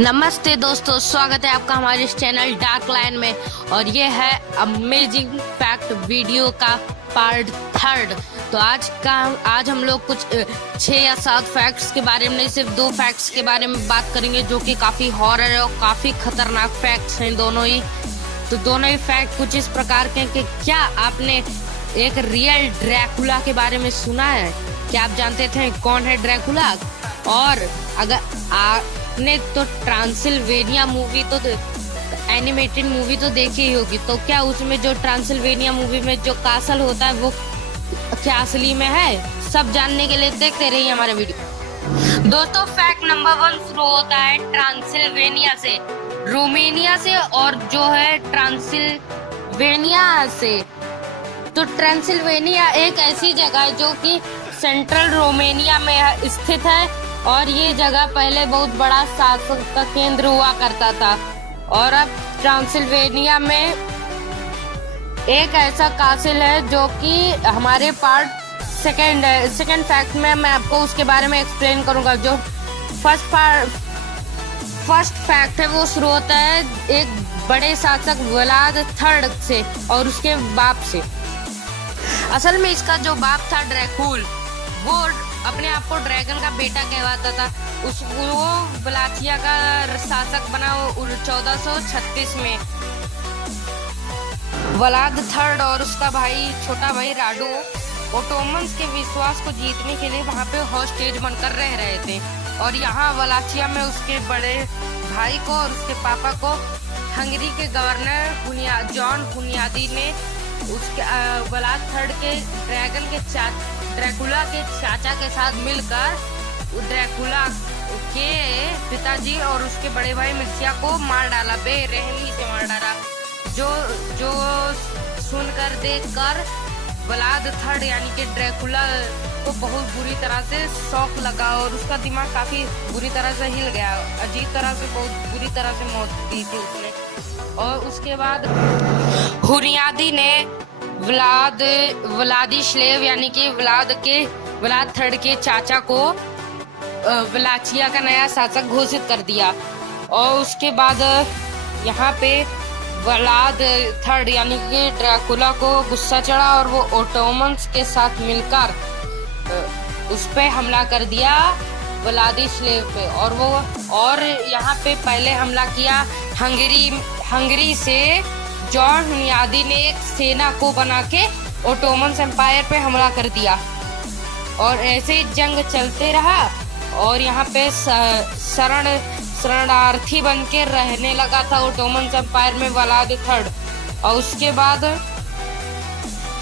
नमस्ते दोस्तों, स्वागत है आपका हमारे इस चैनल डार्क लाइन में। और ये है अमेजिंग फैक्ट वीडियो का पार्ट 3। तो आज हम लोग कुछ 6 या 7 फैक्ट्स के बारे में, नहीं सिर्फ 2 फैक्ट्स के बारे में बात करेंगे, जो कि काफी हॉरर है और काफी खतरनाक फैक्ट्स हैं दोनों ही। तो दोनों ही फैक्ट कुछ इस प्रकार के हैं कि क्या आपने एक रियल ड्रैकुला के बारे में सुना है? क्या आप जानते थे कौन है ड्रैकुला? और अगर आपने तो ट्रांसिल्वेनिया मूवी तो एनिमेटेड मूवी तो देखी ही होगी, तो क्या उसमें जो ट्रांसिल्वेनिया मूवी में जो कासल होता है वो क्या असली में है? सब जानने के लिए देखते रहिए हमारे वीडियो। दोस्तों, फैक्ट नंबर 1 शुरू होता है ट्रांसिल्वेनिया से, रोमेनिया से, और जो है ट्रांसिल्वेनिया से। तो ट्रांसिल्वेनिया एक ऐसी जगह है जो कि सेंट्रल रोमेनिया में स्थित है, और ये जगह पहले बहुत बड़ा शासन का केंद्र हुआ करता था। और अब ट्रांसिल्वेनिया में एक ऐसा कासिल है जो कि हमारे पार्ट सेकंड फैक्ट में मैं आपको उसके बारे में एक्सप्लेन करूंगा। जो फर्स्ट फैक्ट है वो शुरू होता है एक बड़े शासक व्लाद III से और उसके बाप से। असल में इसका जो बाप था ड्रैकुल, वो अपने आप को ड्रैगन का बेटा कहवाता था। वो वलाचिया का शासक बना 1436 में। व्लाद III और उसका छोटा भाई राडो ओटोमन्स के विश्वास को जीतने के लिए वहां पे हॉस्टेज बनकर रह रहे थे। और यहाँ वलाचिया में उसके बड़े भाई को और उसके पापा को हंगरी के गवर्नर जॉन हुनियादी ने उसके व्लाद III के ड्रैकुला के चाचा के साथ मिलकर ड्रैकुला के पिताजी और उसके बड़े भाई मिर्चिया को मार डाला, बेरहमी से मार डाला। जो सुनकर देखकर व्लाद III यानी कि ड्रैकुला को बहुत बुरी तरह से शॉक लगा और उसका दिमाग काफी बुरी तरह से हिल गया। अजीब तरह से, बहुत बुरी तरह से मौत दी थी उसने। और उसके बाद हुनियादी ने व्लादिस्लेव यानी कि व्लाद III के चाचा को वलाचिया का नया शासक घोषित कर दिया। और उसके बाद यहाँ पे व्लाद III यानी कि ड्रैकुला को गुस्सा चढ़ा और वो ओटोमन्स के साथ मिलकर उस पे हमला कर दिया, व्लादिस्लेव पे। और यहाँ पे पहले हमला किया हंगरी से जॉन हुनियादी ने एक सेना को बना के ओटोमन एम्पायर पे हमला कर दिया। और ऐसे ही जंग चलते रहा और यहाँ पे शरणार्थी बन के रहने लगा था ओटोमन एम्पायर में व्लाद III। और उसके बाद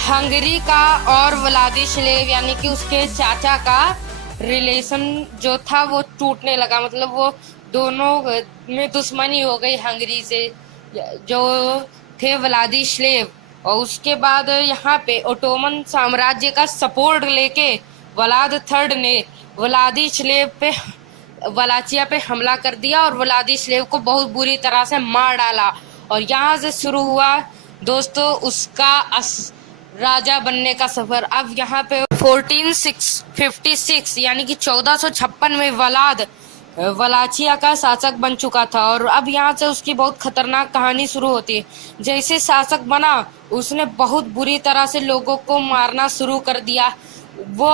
हंगरी का और व्लादिस्लेव यानी कि उसके चाचा का रिलेशन जो था वो टूटने लगा। मतलब वो दोनों में दुश्मनी हो गई हंगरी से जो थे व्लादिस्लेव। और उसके बाद यहाँ पे ओटोमन साम्राज्य का सपोर्ट लेके व्लाद III ने व्लादिस्लेव पे वलाचिया पे हमला कर दिया और व्लादिस्लेव को बहुत बुरी तरह से मार डाला। और यहाँ से शुरू हुआ दोस्तों उसका राजा बनने का सफर। अब यहाँ पे 1456 यानी कि 1456 में वलाचिया का शासक बन चुका था। और अब यहाँ से उसकी बहुत खतरनाक कहानी शुरू होती है। जैसे शासक बना उसने बहुत बुरी तरह से लोगों को मारना शुरू कर दिया। वो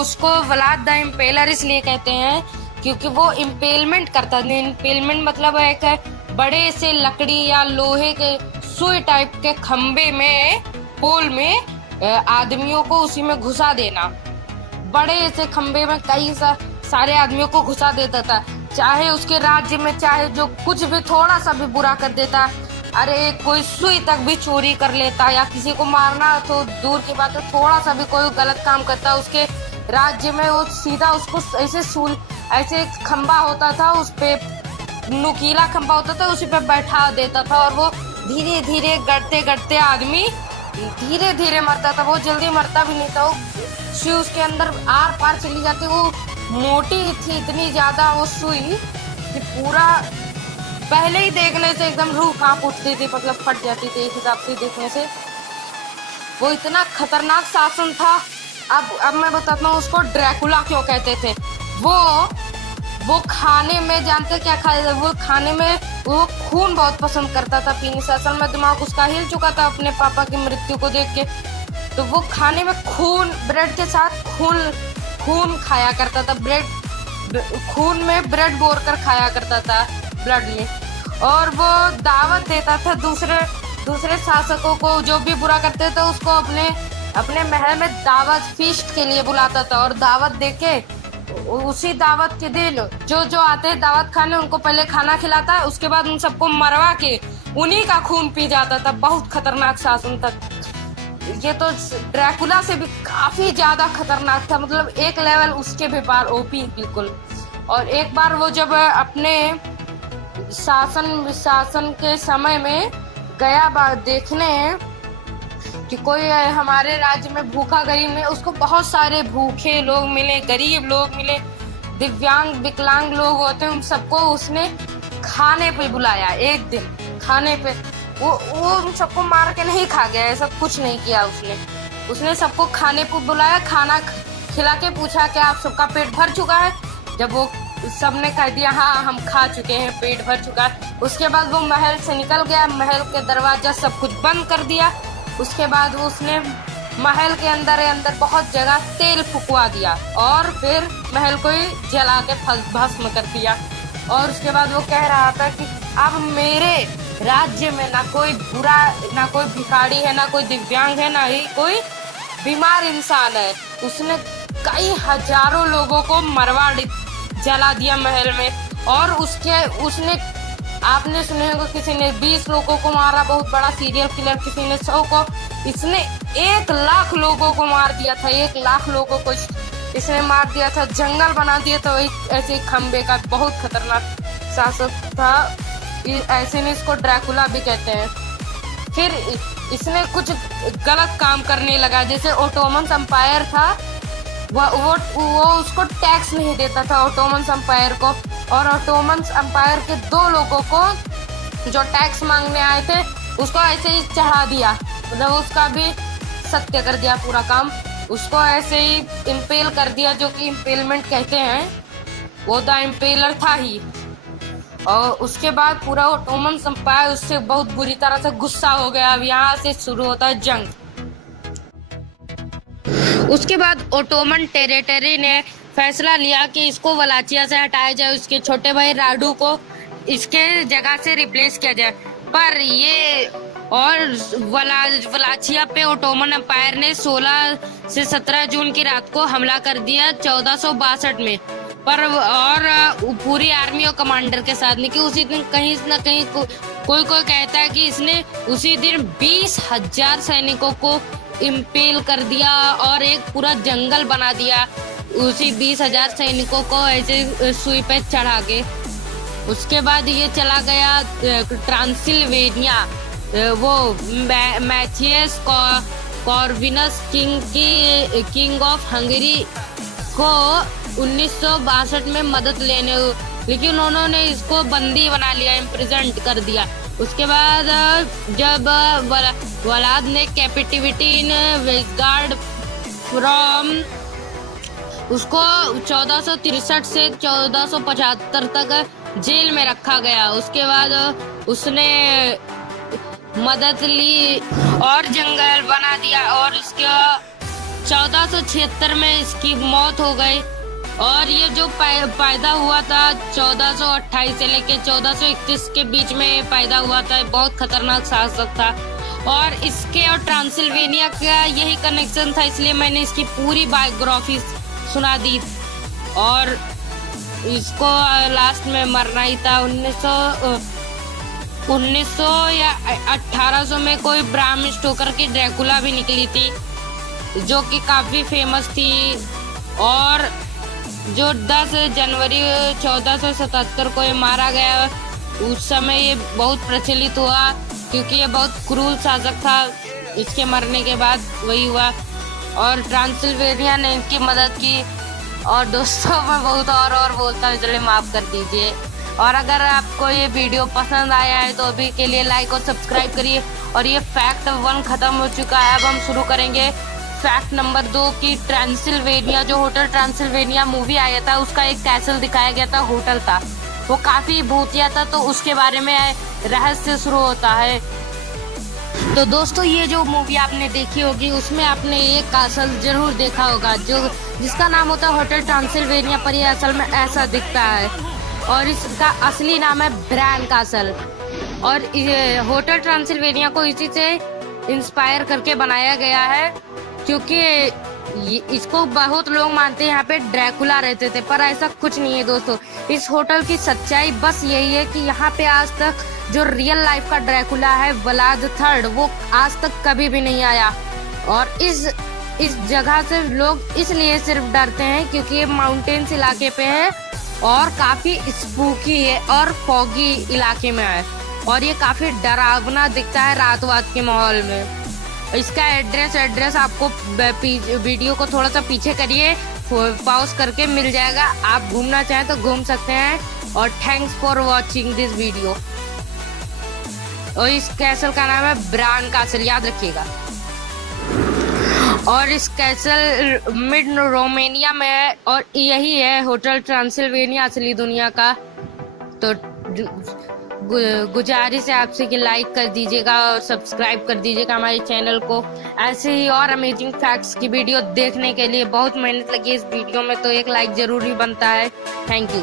उसको व्लाद द इम्पेलर इसलिए कहते हैं क्योंकि वो इम्पेलमेंट करता था। इम्पेलमेंट मतलब एक बड़े से लकड़ी या लोहे के सुई टाइप के खंबे में, पोल में आदमियों को उसी में घुसा देना। बड़े से खंबे में कई सारे आदमियों को घुसा देता था, चाहे उसके राज्य में चाहे जो कुछ भी थोड़ा सा भी बुरा कर देता। अरे कोई सुई तक भी चोरी कर लेता या किसी को मारना तो दूर की बात है, थोड़ा सा भी कोई गलत काम करता उसके राज्य में वो सीधा उसको ऐसे खंबा होता था, उस पे नुकीला खंबा होता था, उसी पे बैठा देता था। और वो धीरे धीरे गड़ते आदमी धीरे धीरे मरता था। वो जल्दी मरता भी नहीं था, वो सुई उसके अंदर आर पार चली जाती। वो मोटी थी इतनी ज्यादा वो सुई कि पूरा पहले ही देखने से एकदम रूह कांप उठती थी, मतलब फट जाती थी एक हिसाब से देखने से। वो इतना खतरनाक शासन था। अब मैं बताता हूँ उसको ड्रैकुला क्यों कहते थे। वो वो खाने में जानते क्या खाया था, वो खाने में वो खून बहुत पसंद करता था पीने से। असल में दिमाग उसका हिल चुका था अपने पापा की मृत्यु को देख के, तो वो खाने में खून, ब्रेड के साथ खून खाया करता था। खून में ब्रेड बोर कर खाया करता था, ब्लड में। और वो दावत देता था दूसरे शासकों को, जो भी बुरा करते थे उसको अपने महल में दावत फीस्ट के लिए बुलाता था। और दावत देके उसी दावत के दिन जो आते हैं दावत खाने, उनको पहले खाना खिलाता है, उसके बाद उन सबको मरवा के उन्हीं का खून पी जाता था। बहुत खतरनाक शासन था ये तो, ड्रैकुला से भी काफी ज्यादा खतरनाक था, मतलब एक लेवल उसके भी पार, ओपी बिल्कुल। और एक बार वो जब अपने शासन के समय में गया देखने कि कोई हमारे राज्य में भूखा गरीब में, उसको बहुत सारे भूखे लोग मिले, गरीब लोग मिले, दिव्यांग विकलांग लोग होते हैं, उन सबको उसने खाने पे बुलाया। एक दिन खाने पे वो उन सबको मार के नहीं खा गया, ऐसा कुछ नहीं किया उसने सबको खाने पे बुलाया, खाना खिला के पूछा कि आप सबका पेट भर चुका है। जब वो सबने कह दिया हाँ हम खा चुके हैं, पेट भर चुका है, उसके बाद वो महल से निकल गया, महल के दरवाजा सब कुछ बंद कर दिया। उसके बाद उसने महल के अंदर बहुत जगह तेल फुकवा दिया और फिर महल को ही जला के भस्म कर दिया। और उसके बाद वो कह रहा था कि अब मेरे राज्य में ना कोई बुरा, ना कोई भिखारी है, ना कोई दिव्यांग है, ना ही कोई बीमार इंसान है। उसने कई हजारों लोगों को मरवा जला दिया महल में। और उसने आपने सुने होगा किसी ने 20 लोगों को मारा, बहुत बड़ा सीरियल किलर, किसी ने 100 को, इसने 1 लाख लोगों को मार दिया था। 1 लाख लोगों को इसने मार दिया था, जंगल बना दिया था। वही ऐसे खंबे का बहुत खतरनाक शासक था, ऐसे में इसको ड्रैकुला भी कहते हैं। फिर इसने कुछ गलत काम करने लगा, जैसे ओटोमन एम्पायर था, वो उसको टैक्स नहीं देता था ओटोमन एम्पायर को, और ओटोमन एम्पायर के 2 लोगों को जो टैक्स मांगने आए थे उसको ऐसे ही चढ़ा दिया, मतलब उसका भी सत्य कर दिया पूरा काम, उसको ऐसे ही इम्पेल कर दिया, जो कि इम्पेलमेंट कहते हैं, वो द इम्पेलर था ही। और उसके बाद पूरा ओटोमन एम्पायर उससे बहुत बुरी तरह से गुस्सा हो गया। अब यहाँ से शुरू होता है जंग। उसके बाद ओटोमन टेरिटरी ने फैसला लिया कि इसको वलाचिया से हटाया जाए, उसके छोटे भाई राडू को इसके जगह से रिप्लेस किया जाए। पर ये और वलाचिया पे ओटोमन एम्पायर ने 16 से 17 जून की रात को हमला कर दिया 1462 में। पर और पूरी आर्मी और कमांडर के साथ, नहीं कि उसी दिन कहीं न कहीं कोई कहता है कि इसने उसी दिन 20,000 सैनिकों को इम्पेल कर दिया और एक पूरा जंगल बना दिया उसी 20,000 सैनिकों को ऐसे सुई पे चढ़ा के। उसके बाद ये चला गया ट्रांसिल्वेनिया, वो मैथियस कॉर्विनस किंग ऑफ हंगरी को 1962 में मदद लेने, लेकिन उन्होंने इसको बंदी बना लिया, इम्प्रिजन्ड कर दिया। उसके बाद जब वलाद ने कैपिटिविटी इन वेस्टगार्ड फ्रॉम, उसको 1463 से 1475 तक जेल में रखा गया। उसके बाद उसने मदद ली और जंगल बना दिया, और उसके 1476 में इसकी मौत हो गई। और ये जो पैदा हुआ था 1428 से लेके 1431 के बीच में पैदा हुआ था, बहुत खतरनाक शासक था। और इसके और ट्रांसिल्वेनिया का यही कनेक्शन था, इसलिए मैंने इसकी पूरी बायोग्राफी सुना दी। और इसको लास्ट में मरना ही था। 1900 या 1800 में कोई ब्राम स्टोकर की ड्रैकुला भी निकली थी, जो कि काफी फेमस थी। और जो 10 जनवरी 1477 को ये मारा गया, उस समय ये बहुत प्रचलित हुआ, क्योंकि ये बहुत क्रूर शासक था। इसके मरने के बाद वही हुआ, और ट्रांसिल्वेनिया ने इनकी मदद की। और दोस्तों मैं बहुत और बोलता हूँ, चलिए माफ़ कर दीजिए। और अगर आपको ये वीडियो पसंद आया है तो अभी के लिए लाइक और सब्सक्राइब करिए। और ये फैक्ट 1 ख़त्म हो चुका है, अब हम शुरू करेंगे फैक्ट नंबर 2 की ट्रांसिल्वेनिया, जो होटल ट्रांसिल्वेनिया मूवी आया था, उसका एक कैसल दिखाया गया था, होटल था, वो काफी भूतिया था। तो उसके बारे में रहस्य शुरू होता है। तो दोस्तों, ये जो मूवी आपने देखी होगी उसमें आपने एक कासल जरूर देखा होगा, जो जिसका नाम होता है होटल ट्रांसिल्वेनिया, पर ये असल में ऐसा दिखता है और इसका असली नाम है ब्रैन कासल। और ये होटल ट्रांसिल्वेनिया को इसी से इंस्पायर करके बनाया गया है, क्योंकि इसको बहुत लोग मानते हैं यहाँ पे ड्रैकुला रहते थे, पर ऐसा कुछ नहीं है दोस्तों। इस होटल की सच्चाई बस यही है कि यहाँ पे आज तक जो रियल लाइफ का ड्रैकुला है व्लाद थर्ड, वो आज तक कभी भी नहीं आया। और इस जगह से लोग इसलिए सिर्फ डरते हैं क्योंकि ये माउंटेन्स इलाके पे है और काफी स्पूकी है और फॉगी इलाके में है, और ये काफी डरावना दिखता है रात वात के माहौल में। इसका एड्रेस आपको वीडियो को थोड़ा सा पीछे करिए, पॉज करके मिल जाएगा। आप घूमना चाहें तो घूम सकते हैं। और thanks for watching this video. और इस कैसल का नाम है ब्रैन कासल, याद रखिएगा। और इस कैसल मिड रोमानिया में है और यही है होटल ट्रांसिल्वेनिया असली दुनिया का। तो गुजारिश है आपसे कि लाइक कर दीजिएगा और सब्सक्राइब कर दीजिएगा हमारे चैनल को। ऐसे ही और अमेजिंग फैक्ट्स की वीडियो देखने के लिए बहुत मेहनत लगी इस वीडियो में, तो एक लाइक जरूरी बनता है। Thank you.